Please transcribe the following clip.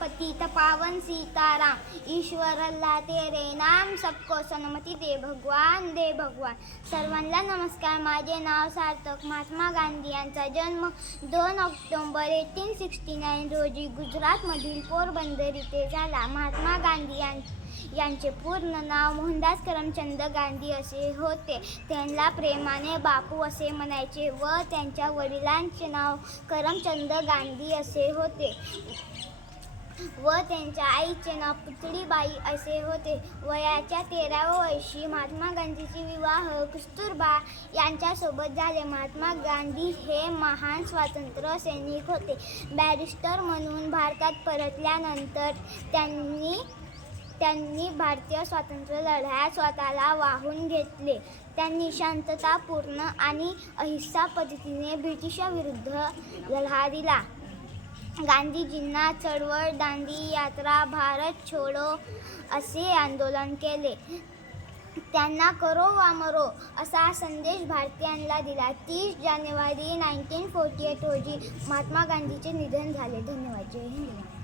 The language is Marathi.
पतित पावन सीताराम, ईश्वर अल्लाह तेरे नाम, सबको सन्मति दे भगवान, दे भगवान. सर्वांना नमस्कार. माझे नाव सार्थक. महात्मा गांधी यांचा जन्म 2 ऑक्टोबर 1869 रोजी गुजरातमधील पोरबंदर इथे झाला. महात्मा गांधी यांचे पूर्ण नाव मोहनदास करमचंद गांधी असे होते. त्यांना प्रेमाने बापू असे म्हणायचे व त्यांच्या वडिलांचे नाव करमचंद गांधी असे होते व त्यांच्या आईचे नाव पुतळीबाई असे होते. वयाच्या 13व्या वर्षी महात्मा गांधींचे विवाह कस्तुरबा यांच्यासोबत झाले. महात्मा गांधी हे महान स्वातंत्र्य सैनिक होते. बॅरिस्टर म्हणून भारतात परतल्यानंतर त्यांनी भारतीय स्वातंत्र्य लढ्यात स्वतःला वाहून घेतले. त्यांनी शांततापूर्ण आणि अहिंसा पद्धतीने ब्रिटिशांविरुद्ध लढा दिला. गांधीजींना चळवळ, दांडी यात्रा, भारत छोडो असे आंदोलन केले. त्यांना करो वा मरो असा संदेश भारतीयांना दिला. 30 जानेवारी 1948 रोजी महात्मा गांधींचे निधन झाले. धन्यवाद. जय हिंद.